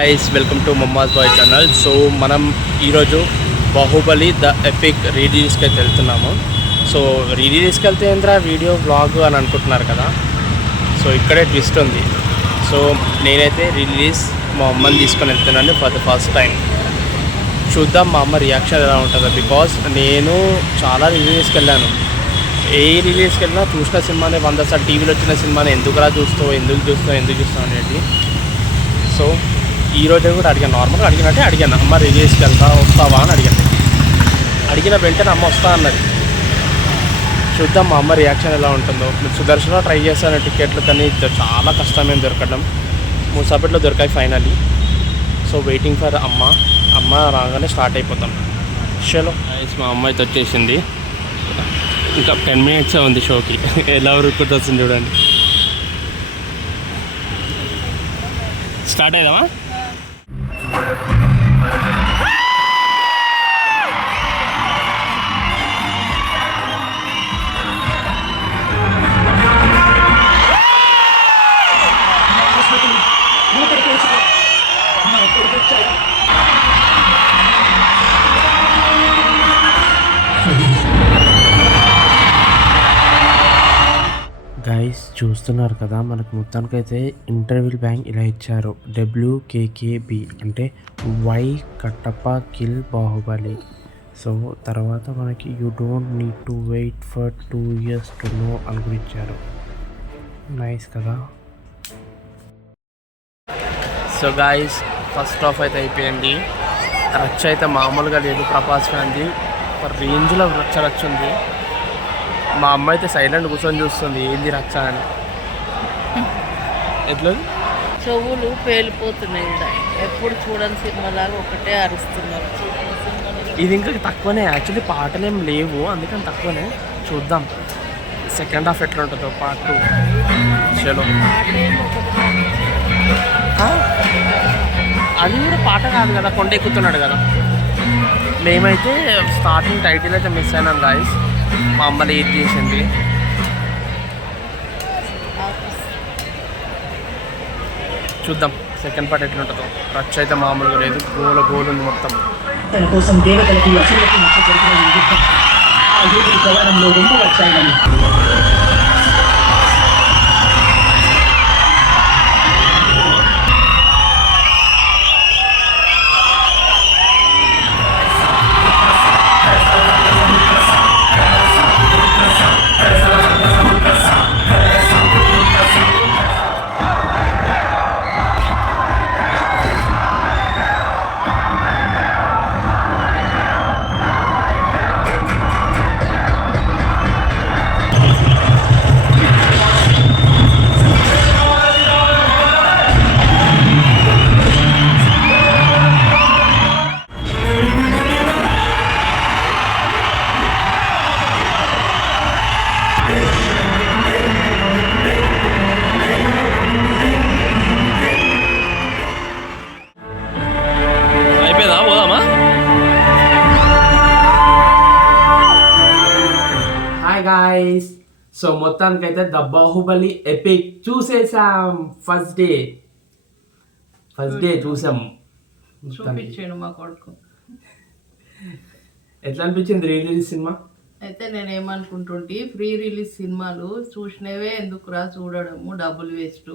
Guys welcome to mamma's boy channel. So మనం ఈరోజు Baahubali the epic రీలీజ్కి అయితే వెళ్తున్నాము. సో రీలీజ్కి వెళ్తే ఏంద్రా వీడియో బ్లాగ్ అని అనుకుంటున్నారు కదా. సో ఇక్కడే ట్విస్ట్ ఉంది. సో నేనైతే రిలీజ్ మా అమ్మని తీసుకొని వెళ్తున్నాను ఫర్ ద ఫస్ట్ టైం. చూద్దాం మా అమ్మ రియాక్షన్ ఎలా ఉంటుందో. బికాస్ నేను చాలా రిలీజ్కి వెళ్ళాను. ఏ రిలీజ్కి వెళ్ళినా చూసిన సినిమానే 100 సార్లు టీవీలో వచ్చిన సినిమాని ఎందుకురా చూస్తావు అనేది. సో ఈరోజు కూడా అడిగాను, నార్మల్గా అడిగాను అమ్మ రిలీజ్కి వస్తావా అని అడిగిన వెంటనే అమ్మ వస్తా అన్నది. చూద్దాం మా అమ్మ రియాక్షన్ ఎలా ఉంటుందో. సుదర్శన ట్రై చేశాను టికెట్లు, కానీ చాలా కష్టమేం దొరకడం. మూసాపేటలో దొరికాయి ఫైనల్లీ. సో వెయిటింగ్ ఫర్ అమ్మ రాగానే స్టార్ట్ అయిపోతాం. చలో మా అమ్మ అయితే వచ్చేసింది. ఇంకా 10 minutes ఉంది షోకి. ఎలా ఉరుక్కుంటూ వస్తుంది చూడండి. స్టార్ట్ అయ్యామా? గైస్ చూస్తున్నారు కదా, మనకు మొత్తానికైతే ఇంటర్వ్యూ బ్యాంక్ ఇలా ఇచ్చారు. WKKB అంటే why Kattappa kill Baahubali. So తర్వాత మనకి you don't need to wait for 2 years to know అని కూడా ఇచ్చారు. నైస్ కదా. సో గైస్ ఫస్ట్ హాఫ్ అయితే అయిపోయింది. రచ్చ అయితే మామూలుగా లేదు. ప్రభాస్ ఫ్యాన్ది రేంజ్లో రచ్చ ఉంది. మా అమ్మ అయితే సైలెంట్ కూర్చొని చూస్తుంది ఏంది రచ్చ అని. ఎట్లా చెవులు పేలిపోతున్నాయి. ఎప్పుడు చూడని సినిమాలాగా ఒకటే అరుస్తున్నారు. ఇది ఇంకా తక్కువనే, యాక్చువల్లీ పాటలు ఏం లేవు, అందుకని తక్కువనే. చూద్దాం సెకండ్ హాఫ్ ఎట్లా ఉంటుందో పార్ట్ 2. చలో. అది కూడా పాట కాదు కదా, కొండ ఎక్కుతున్నాడు కదా. మేమైతే స్టార్టింగ్ టైటిల్ అయితే మిస్ అయినాం గాయస్. మా అమ్మ లేట్ చేసింది. చూద్దాం సెకండ్ పార్ట్ ఎట్లా ఉంటుందో. రచ్చ అయితే మామూలుగా లేదు, గోల్ ఉంది మొత్తం. తన కోసం దేవతలకి అసురులకి మధ్య జరిగిన ఈ యుద్ధం ఆ యుద్ధ ప్రయాణంలో 2వ అధ్యాయాన్ని గైస్. సో మొత్తానికైతే ద బాహుబలి ఎపిక్ చూసేసాం. ఫస్ట్ డే చూసాం. చూపించాడు మా కొడుకు. ఎట్లా అనిపించింది రిలీజ్ సినిమా? అయితే నేను ఏమనుకుంటుంటే ప్రీ రిలీజ్ సినిమాలు చూసినవే ఎందుకురా చూడడము, డబ్బులు వేస్ట్.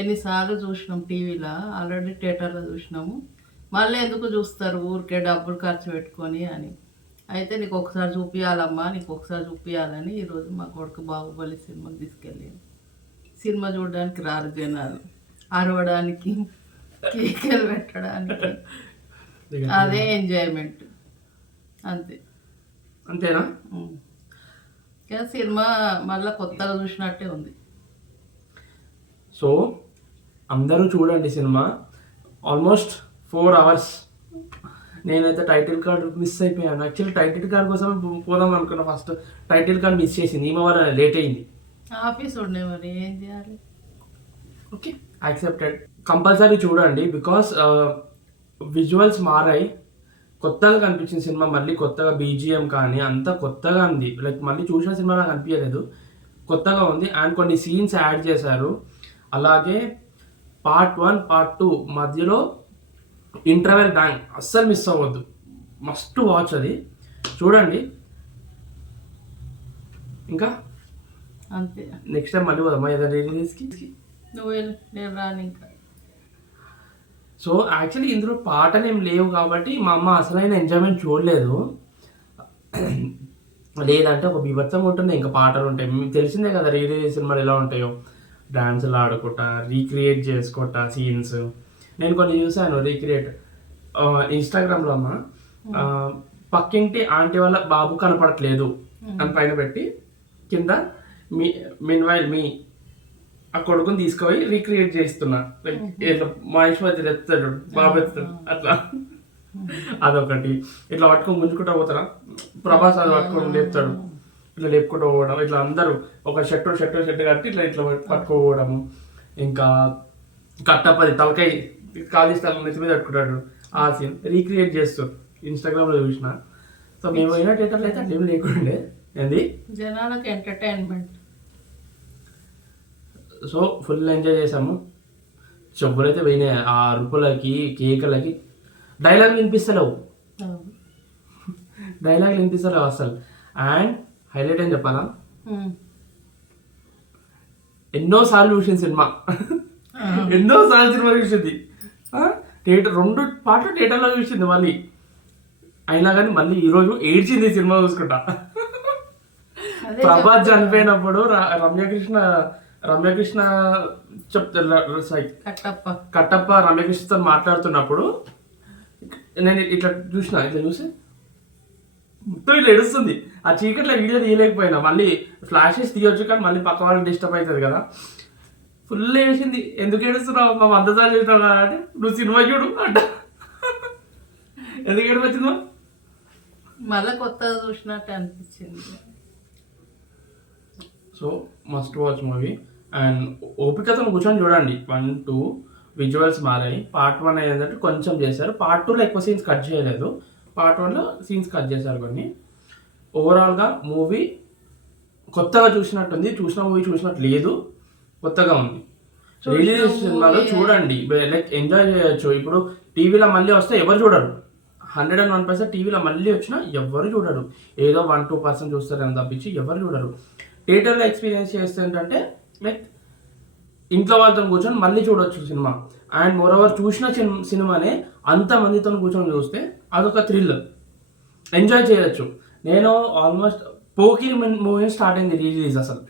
ఎన్నిసార్లు చూసినాం టీవీలో, ఆల్రెడీ థియేటర్లో చూసినాము, మళ్ళీ ఎందుకు చూస్తారు ఊరికే డబ్బులు ఖర్చు పెట్టుకొని అని. అయితే నీకు ఒకసారి చూపించాలమ్మా, నీకు ఒకసారి చూపించాలని ఈరోజు మా కొడుకు బాహుబలి సినిమాకి తీసుకెళ్ళాను. సినిమా చూడడానికి రారు జనాలు, అరవడానికి, కేకలు పెట్టడానికి. అదే ఎంజాయ్మెంట్. అంతేనా? కానీ సినిమా మళ్ళీ కొత్తగా చూసినట్టే ఉంది. సో అందరూ చూడండి సినిమా. Almost 4 hours. నేనైతే టైటిల్ కార్డ్ మిస్ అయిపోయాను. యాక్చువల్లీ టైటిల్ కార్డ్ కోసం పోదాం అనుకున్నా. ఫస్ట్ టైటిల్ కార్డ్ మిస్ చేసింది. ఈమె వల్ల లేట్ అయింది. ఆఫీస్ ఉండే మరి ఏం చేయాలి. Okay accepted. కంపల్సరీ చూడండి బికాస్ విజువల్స్ మారాయి, కొత్తగా కనిపించిన సినిమా. మళ్ళీ కొత్తగా BGM కానీ అంతా కొత్తగా ఉంది. లైక్ మళ్ళీ చూసిన సినిమా నాకు అనిపించలేదు, కొత్తగా ఉంది. అండ్ కొన్ని సీన్స్ యాడ్ చేశారు. అలాగే పార్ట్ 1 పార్ట్ 2 మధ్యలో ఇంటర్వెల్ బ్యాంక్ అస్సలు మిస్ అవ్వద్దు, మస్ట్ వాచ్ అది చూడండి. ఇంకా అంతే. నెక్స్ట్ టైం మళ్ళీ పోదామా ఏదైనా రిలీజ్కి? నువ్వు వెళ్ళు, నేను రాను ఇంకా. సో యాక్చువల్లీ ఇందులో పాటలు ఏం లేవు కాబట్టి మా అమ్మ అసలైన ఎంజాయ్మెంట్ చూడలేదు. లేదంటే ఒక బీభత్సంగా ఉంటుంది, ఇంకా పాటలు ఉంటాయి. మీకు తెలిసిందే కదా రిలీజ్ సినిమాలు ఎలా ఉంటాయో, డాన్సులు ఆడుకుంటా రీక్రియేట్ చేసుకుంటా సీన్స్. నేను కొన్ని చూసాను రీక్రియేట్ ఇన్స్టాగ్రామ్లో. అమ్మ పక్కింటి ఆంటీ వాళ్ళ బాబు కనపడట్లేదు అని పైన పెట్టి కింద మీ ఆ కొడుకుని తీసుకుపోయి రీక్రియేట్ చేస్తున్నా. ఇట్లా మహేష్ మధ్య ఎత్తాడు, బాబు ఎత్తాడు అట్లా. అదొకటి. ఇట్లా పట్టుకొని గుంజుకుంటా పోతారా, ప్రభాస్ అది పట్టుకొని లేపుతాడు, ఇట్లా లేపుకుంటూ పోవడం. ఇట్లా అందరూ ఒక షర్ట్ కట్టి ఇట్లా ఇట్లా పట్టుకోవడము. ఇంకా కట్టప్పది తలకాయ కాలి స్థలం నెత్తి మీద పెట్టుకుంటాడు, ఆ సీన్ రీక్రియేట్ చేస్తారు. ఇన్స్టాగ్రామ్లో చూసిన. సో మేము అయినా థియేటర్లు అయితే అట్లా ఏం లేకుండే. ఏంది జనాలకు ఎంటర్టైన్మెంట్. సో ఫుల్ ఎంజాయ్ చేసాము. చెప్పులైతే పోయినాయి ఆ అరుపులకి కేకలకి. డైలాగులు వినిపిస్తలేవు అసలు. అండ్ హైలైట్ అని చెప్పాలా, ఎన్నోసార్లు చూసింది సినిమా. చూసింది థియేటర్, 2 పాటలు థియేటర్లో చూసింది మళ్ళీ. అయినా కానీ మళ్ళీ ఈరోజు ఏడ్చింది సినిమా చూసుకుంటా. ప్రభాస్ చనిపోయినప్పుడు రమ్యకృష్ణ కట్టప్ప రమ్యకృష్ణతో మాట్లాడుతున్నప్పుడు నేను ఇట్లా చూసి మొత్తం ఇట్లా ఏడుస్తుంది. ఆ చీకట్లో వీడియో తీయలేకపోయినా, మళ్ళీ ఫ్లాషెస్ తీయొచ్చు కానీ మళ్ళీ పక్క వాళ్ళకి డిస్టర్బ్ అవుతుంది కదా. ఫుల్ ఏడ్చింది. ఎందుకు ఏడుస్తున్నావు, మా మద్దతు చేసినావు కదా అంటే, నువ్వు సినిమా చూడు అంట. ఎందుకు ఏడిపోతుందో మళ్ళీ కొత్తగా చూసినట్టు అనిపించింది. So must watch movie. And ఓపికతో కూర్చొని చూడండి. 1, 2 విజువల్స్ మారాయి. పార్ట్ 1 ఏంటంటే కొంచెం చేశారు, పార్ట్ 2లో ఎక్కువ సీన్స్ కట్ చేయలేదు, పార్ట్ 1లో సీన్స్ కట్ చేశారు కొన్ని. ఓవరాల్గా మూవీ కొత్తగా చూసినట్టుంది, చూసిన మూవీ చూసినట్టు లేదు, కొత్తగా ఉంది. రిలీజ్ సినిమాలో చూడండి, లైక్ ఎంజాయ్ చేయొచ్చు. ఇప్పుడు టీవీలో మళ్ళీ వస్తే ఎవరు చూడరు, 101% టీవీలో మళ్ళీ వచ్చినా ఎవరు చూడరు. ఏదో 1-2% చూస్తారని తప్పించి ఎవరు చూడరు. థియేటర్లో ఎక్స్పీరియన్స్ చేస్తే ఏంటంటే లైక్ ఇంట్లో వాళ్ళతో కూర్చొని మళ్ళీ చూడొచ్చు సినిమా. అండ్ మోరోవర్ చూసిన సినిమానే అంతమందితో కూర్చొని చూస్తే అదొక థ్రిల్, ఎంజాయ్ చేయొచ్చు. నేను ఆల్మోస్ట్ పోకిరి మూవీ స్టార్ట్ అయింది రిలీజ్. అసలు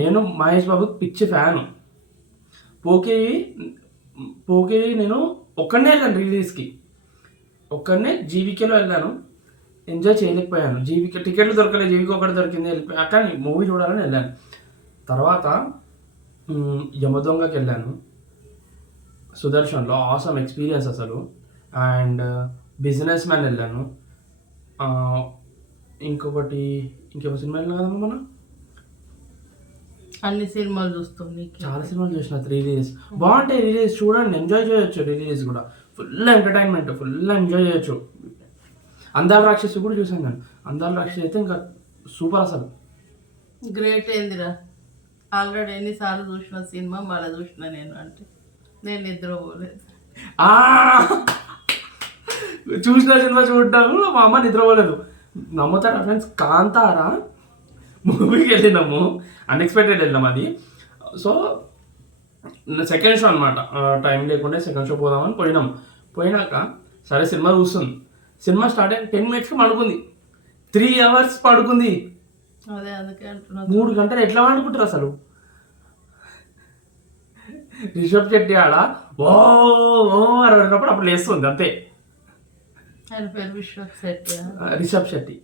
నేను మహేష్ బాబుకి పిచ్చి ఫ్యాను. పోకిరి నేను ఒక్కడనే వెళ్ళాను రిలీజ్కి, ఒక్కడనే జీవికేలో వెళ్ళాను, ఎంజాయ్ చేయలేకపోయాను. జీవికే టికెట్లు దొరకలేదు, జీవికి ఒకటి దొరికింది, వెళ్ళిపోయా. కానీ మూవీ చూడాలని వెళ్ళాను. తర్వాత యమదొంగకి వెళ్ళాను, సుదర్శన్లో ఆసమ్ ఎక్స్పీరియన్స్ అసలు. అండ్ బిజినెస్ మ్యాన్ వెళ్ళాను. ఇంకొక సినిమా వెళ్ళినా కదమ్మా మనం. అన్ని సినిమాలు చూస్తుంది, చాలా సినిమాలు చూసిన. 3 రిలీజ్ బాగుంటాయి. రిలీజ్ చూడండి, ఎంజాయ్ చేయొచ్చు. రిలీజ్ కూడా ఫుల్ ఎంటర్టైన్మెంట్, ఫుల్ ఎంజాయ్ చేయొచ్చు. అందాల రాక్షసి కూడా చూసాను నేను. అందాల రాక్షసి అయితే ఇంకా సూపర్ అసలు. గ్రేట్ ఏందిరా, ఆల్రెడీ ఎన్నిసార్లు చూసిన సినిమా మళ్ళీ చూసిన నేను. అంటే నేను నిద్రపోలేదు, చూసిన సినిమా చూడటము మా అమ్మ నిద్రపోలేదు. నమ్ముతారా ఫ్రెండ్స్, కాంతారా మూవీకి వెళ్ళినాము, అన్ఎక్స్పెక్టెడ్ వెళ్ళినాం అది. సో సెకండ్ షో అనమాట, టైం లేకుండా సెకండ్ షో పోదామని పోయినాక సరే సినిమా చూస్తుంది. సినిమా స్టార్ట్ అయిన 10 minutesకి పడుకుంది. 3 hours పడుకుంది. అదే అందుకే అంటున్నా, 3 గంటలు ఎట్లా పడుకుంటారు అసలు. రిషబ్ శెట్టి ఆడ ఓ అన్నప్పుడు అప్పుడు లేస్తుంది అంతే. ఆయన పేరు రిషబ్ శెట్టి,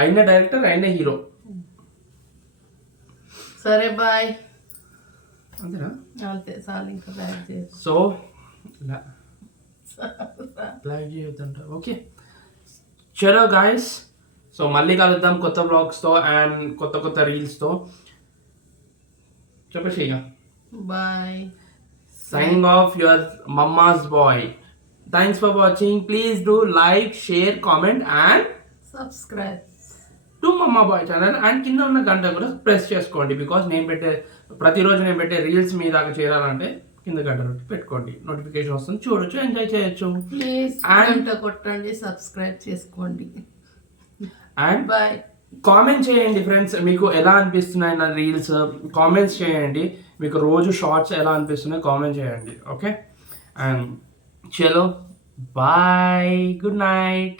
అయిన డైరెక్టర్, అయిన హీరో. సరే బాయ్, అంతేనా? అంతే చాలు, ఇంకా బ్యాక్ చేసి. సో లైక్ చేయొద్దంట. ఓకే చలో గాయస్, సో మళ్ళీ కలుద్దాం కొత్త బ్లాగ్స్తో అండ్ కొత్త రీల్స్తో. చెప్పేసి ఇక bye. Signing off, your mama's boy. Thanks for watching. Please do like, share, comment and subscribe to Mama Boy channel. And కింద ఉన్న గంట కూడా ప్రెస్ చేసుకోండి, బికాస్ ప్రతిరోజు నేను పెట్టే రీల్స్ మీ దాకా చేరాలంటే కింద గంట పెట్టుకోండి, నోటిఫికేషన్ వస్తుంది, చూడొచ్చు, ఎంజాయ్ చేయొచ్చు. ప్లీజ్ And- గంట కొట్టండి, సబ్స్క్రైబ్ చేసుకోండి. And bye. కామెంట్ చేయండి ఫ్రెండ్స్, మీకు ఎలా అనిపిస్తున్నాయి నా రీల్స్, కామెంట్స్ చేయండి. మీకు రోజు షార్ట్స్ ఎలా అనిపిస్తున్నాయి కామెంట్ చేయండి. ఓకే, అండ్ చలో బాయ్, గుడ్ నైట్.